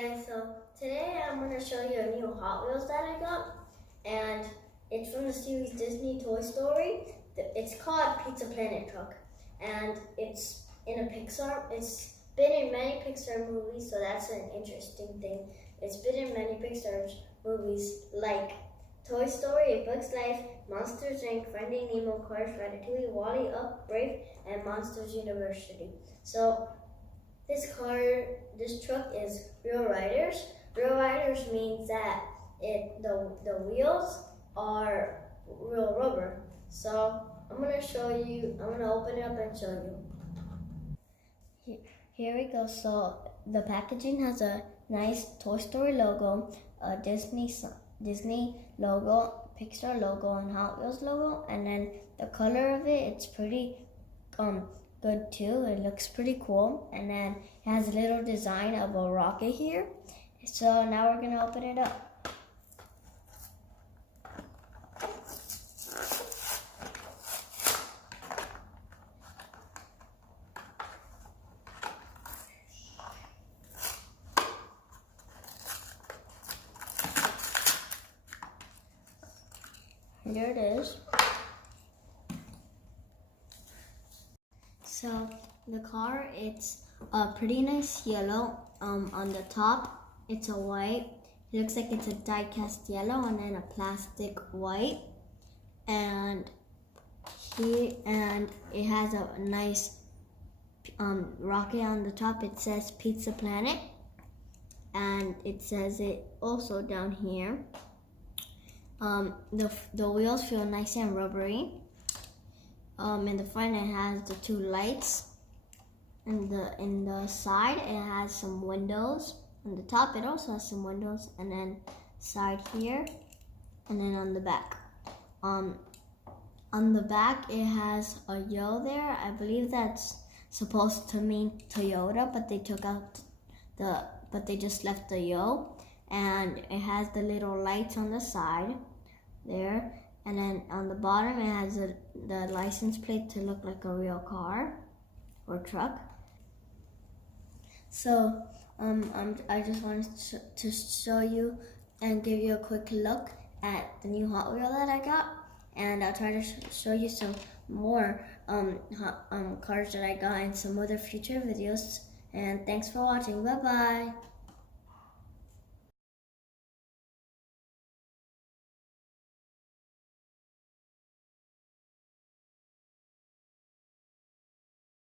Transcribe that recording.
guys, so today I'm going to show you a new Hot Wheels that I got, and it's from the series Disney Toy Story. It's called Pizza Planet Truck, and it's in a Pixar. It's been in many Pixar movies, so that's an interesting thing. It's been in many Pixar movies like Toy Story, A Bug's Life, Monsters Inc., Finding Nemo, Cars, Ratatouille, Wall-E, Up, Brave, and Monsters University. So this truck is real riders. Real riders means that the wheels are real rubber. So I'm gonna open it up and show you. Here we go. So the packaging has a nice Toy Story logo, a Disney logo, Pixar logo, and Hot Wheels logo, and then the color of it's pretty good too. It looks pretty cool, and then it has a little design of a rocket here. So now we're gonna open it up. Here it is. So the car, it's a pretty nice yellow. On the top, it's a white. It looks like it's a die-cast yellow and then a plastic white. And it has a nice rocket on the top. It says Pizza Planet, and it says it also down here. The wheels feel nice and rubbery. In the front it has the two lights. In the side it has some windows. On the top it also has some windows, and then side here, and then on the back. On the back it has a yo there. I believe that's supposed to mean Toyota, but they just left the yo. And it has the little lights on the side there, and then on the bottom it has the license plate to look like a real car or truck. So I just wanted to show you and give you a quick look at the new Hot Wheel that I got, and I'll try to show you some more cars that I got in some other future videos. And thanks for watching. Bye bye.